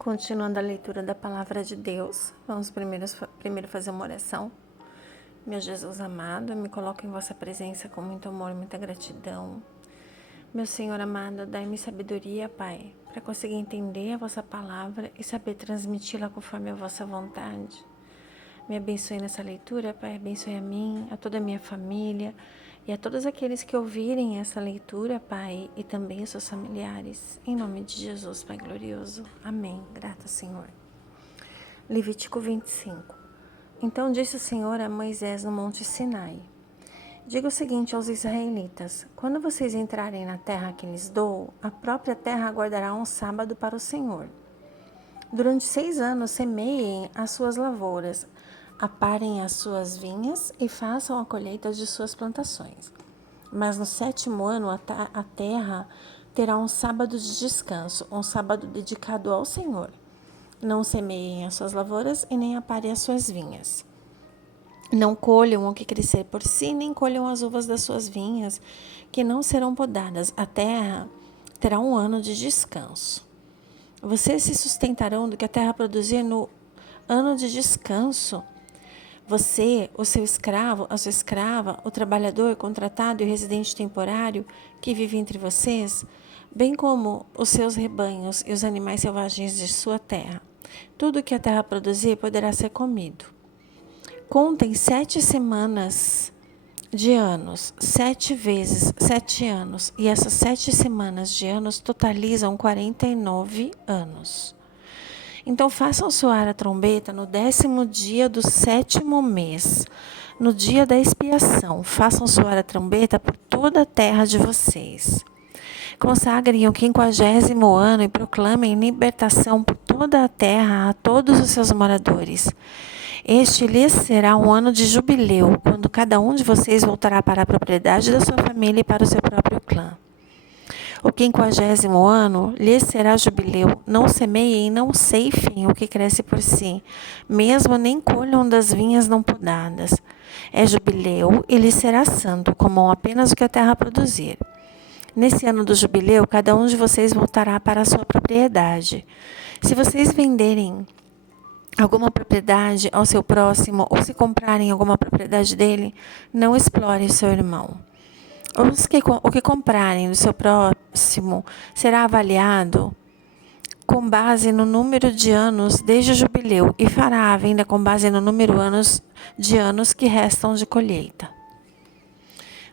Continuando a leitura da palavra de Deus, vamos primeiro fazer uma oração. Meu Jesus amado, eu me coloco em vossa presença com muito amor e muita gratidão. Meu Senhor amado, dai-me sabedoria, Pai, para conseguir entender a vossa palavra e saber transmiti-la conforme a vossa vontade. Me abençoe nessa leitura, Pai, abençoe a mim, a toda a minha família e a todos aqueles que ouvirem essa leitura, Pai, e também os seus familiares. Em nome de Jesus, Pai glorioso. Amém. Grata, Senhor. Levítico 25. Então disse o Senhor a Moisés no monte Sinai: diga o seguinte aos israelitas: quando vocês entrarem na terra que lhes dou, a própria terra guardará um sábado para o Senhor. Durante 6 anos semeiem as suas lavouras, aparem as suas vinhas e façam a colheita de suas plantações. Mas no 7º ano a terra terá um sábado de descanso, um sábado dedicado ao Senhor. Não semeiem as suas lavouras e nem aparem as suas vinhas. Não colham o que crescer por si, nem colham as uvas das suas vinhas, que não serão podadas. A terra terá um ano de descanso. Vocês se sustentarão do que a terra produzir no ano de descanso. Você, o seu escravo, a sua escrava, o trabalhador contratado e o residente temporário que vive entre vocês, bem como os seus rebanhos e os animais selvagens de sua terra. Tudo que a terra produzir poderá ser comido. Contem 7 semanas de anos, 7 vezes 7 anos, e essas 7 semanas de anos totalizam 49 anos. Então façam soar a trombeta no 10º dia do 7º mês, no dia da expiação. Façam soar a trombeta por toda a terra de vocês. Consagrem o 50º ano e proclamem libertação por toda a terra a todos os seus moradores. Este lhes será um ano de jubileu, quando cada um de vocês voltará para a propriedade da sua família e para o seu próprio clã. O 50º ano lhes será jubileu. Não semeiem, não ceifem o que cresce por si, mesmo nem colham das vinhas não podadas. É jubileu e lhes será santo, comam apenas o que a terra produzir. Nesse ano do jubileu, cada um de vocês voltará para a sua propriedade. Se vocês venderem alguma propriedade ao seu próximo ou se comprarem alguma propriedade dele, não explore o seu irmão. O que comprarem do seu próximo será avaliado com base no número de anos desde o jubileu e fará a venda com base no número de anos que restam de colheita.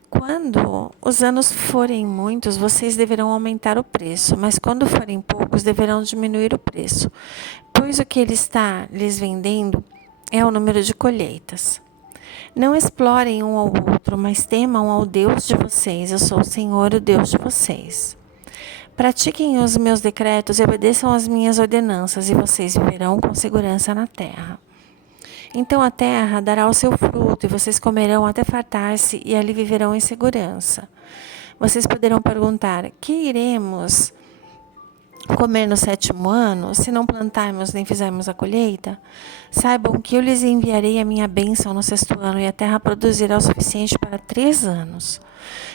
Quando os anos forem muitos, vocês deverão aumentar o preço, mas quando forem poucos, deverão diminuir o preço, pois o que ele está lhes vendendo é o número de colheitas. Não explorem um ao outro, mas temam ao Deus de vocês. Eu sou o Senhor, o Deus de vocês. Pratiquem os meus decretos e obedeçam às minhas ordenanças, e vocês viverão com segurança na terra. Então a terra dará o seu fruto, e vocês comerão até fartar-se, e ali viverão em segurança. Vocês poderão perguntar: que iremos comer no 7º ano, se não plantarmos nem fizermos a colheita? Saibam que eu lhes enviarei a minha bênção no 6º ano, e a terra produzirá o suficiente para 3 anos.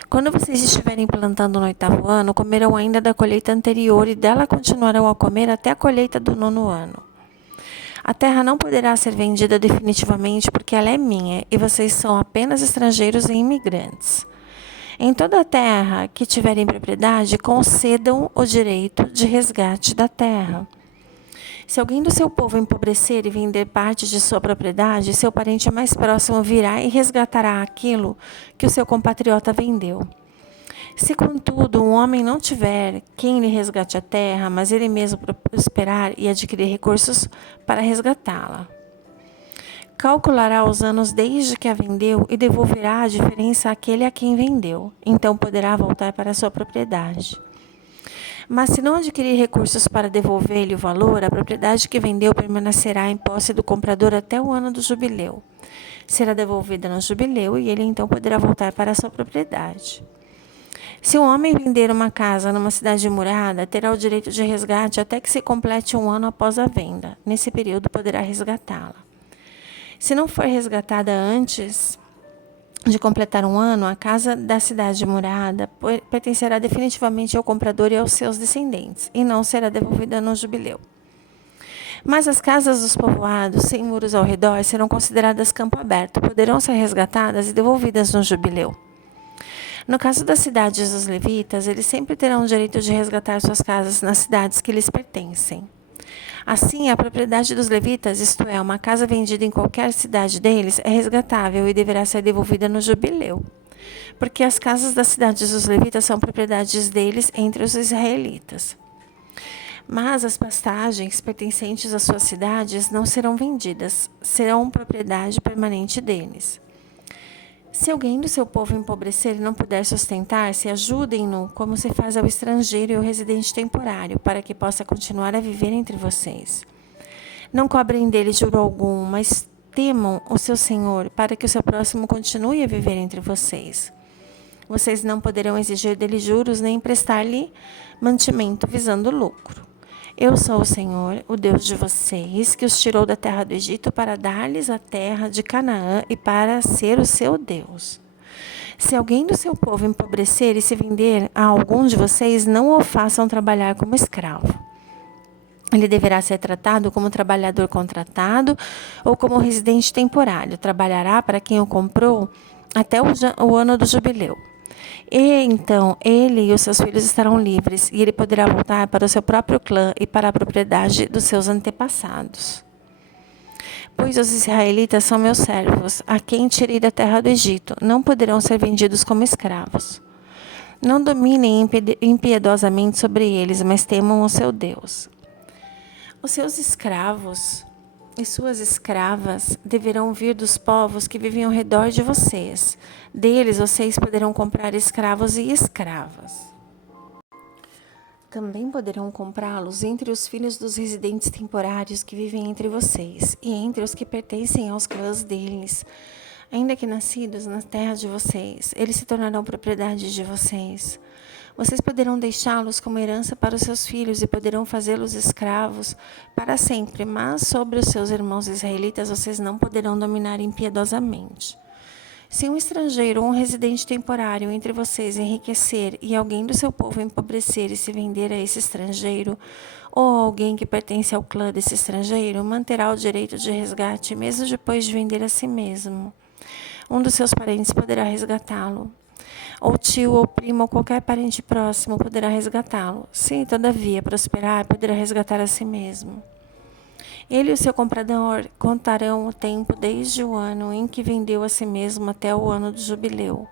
Quando vocês estiverem plantando no 8º ano, comerão ainda da colheita anterior, e dela continuarão a comer até a colheita do 9º ano. A terra não poderá ser vendida definitivamente, porque ela é minha, e vocês são apenas estrangeiros e imigrantes. Em toda a terra que tiverem propriedade, concedam o direito de resgate da terra. Se alguém do seu povo empobrecer e vender parte de sua propriedade, seu parente mais próximo virá e resgatará aquilo que o seu compatriota vendeu. Se, contudo, um homem não tiver quem lhe resgate a terra, mas ele mesmo prosperar e adquirir recursos para resgatá-la, calculará os anos desde que a vendeu e devolverá a diferença àquele a quem vendeu. Então poderá voltar para a sua propriedade. Mas se não adquirir recursos para devolver-lhe o valor, a propriedade que vendeu permanecerá em posse do comprador até o ano do jubileu. Será devolvida no jubileu e ele então poderá voltar para a sua propriedade. Se um homem vender uma casa numa cidade murada, terá o direito de resgate até que se complete 1 ano após a venda. Nesse período poderá resgatá-la. Se não for resgatada antes de completar 1 ano, a casa da cidade murada pertencerá definitivamente ao comprador e aos seus descendentes, e não será devolvida no jubileu. Mas as casas dos povoados, sem muros ao redor, serão consideradas campo aberto, poderão ser resgatadas e devolvidas no jubileu. No caso das cidades dos levitas, eles sempre terão o direito de resgatar suas casas nas cidades que lhes pertencem. Assim, a propriedade dos levitas, isto é, uma casa vendida em qualquer cidade deles, é resgatável e deverá ser devolvida no jubileu, porque as casas das cidades dos levitas são propriedades deles entre os israelitas. Mas as pastagens pertencentes às suas cidades não serão vendidas, serão propriedade permanente deles. Se alguém do seu povo empobrecer e não puder sustentar-se, ajudem-no como se faz ao estrangeiro e ao residente temporário, para que possa continuar a viver entre vocês. Não cobrem dele juro algum, mas temam o seu Senhor, para que o seu próximo continue a viver entre vocês. Vocês não poderão exigir dele juros nem emprestar-lhe mantimento visando lucro. Eu sou o Senhor, o Deus de vocês, que os tirou da terra do Egito para dar-lhes a terra de Canaã e para ser o seu Deus. Se alguém do seu povo empobrecer e se vender a algum de vocês, não o façam trabalhar como escravo. Ele deverá ser tratado como trabalhador contratado ou como residente temporário. Trabalhará para quem o comprou até o ano do jubileu. E então ele e os seus filhos estarão livres, e ele poderá voltar para o seu próprio clã e para a propriedade dos seus antepassados. Pois os israelitas são meus servos, a quem tirei da terra do Egito, não poderão ser vendidos como escravos. Não dominem impiedosamente sobre eles, mas temam o seu Deus. Os seus escravos e suas escravas deverão vir dos povos que vivem ao redor de vocês. Deles vocês poderão comprar escravos e escravas. Também poderão comprá-los entre os filhos dos residentes temporários que vivem entre vocês e entre os que pertencem aos clãs deles. Ainda que nascidos na terra de vocês, eles se tornarão propriedade de vocês. Vocês poderão deixá-los como herança para os seus filhos e poderão fazê-los escravos para sempre, mas sobre os seus irmãos israelitas vocês não poderão dominar impiedosamente. Se um estrangeiro ou um residente temporário entre vocês enriquecer e alguém do seu povo empobrecer e se vender a esse estrangeiro, ou alguém que pertence ao clã desse estrangeiro, manterá o direito de resgate mesmo depois de vender a si mesmo. Um dos seus parentes poderá resgatá-lo. Ou tio, ou primo, ou qualquer parente próximo poderá resgatá-lo. Se, todavia, prosperar, poderá resgatar a si mesmo. Ele e o seu comprador contarão o tempo desde o ano em que vendeu a si mesmo até o ano do jubileu.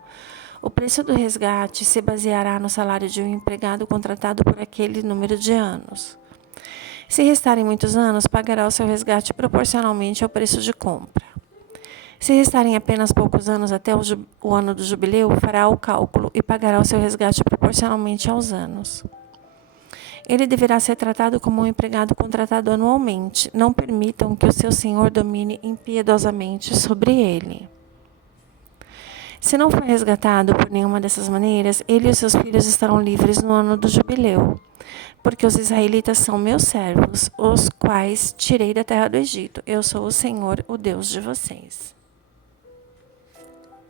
O preço do resgate se baseará no salário de um empregado contratado por aquele número de anos. Se restarem muitos anos, pagará o seu resgate proporcionalmente ao preço de compra. Se restarem apenas poucos anos até o ano do jubileu, fará o cálculo e pagará o seu resgate proporcionalmente aos anos. Ele deverá ser tratado como um empregado contratado anualmente. Não permitam que o seu senhor domine impiedosamente sobre ele. Se não for resgatado por nenhuma dessas maneiras, ele e os seus filhos estarão livres no ano do jubileu, porque os israelitas são meus servos, os quais tirei da terra do Egito. Eu sou o Senhor, o Deus de vocês.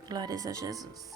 Glórias a Jesus.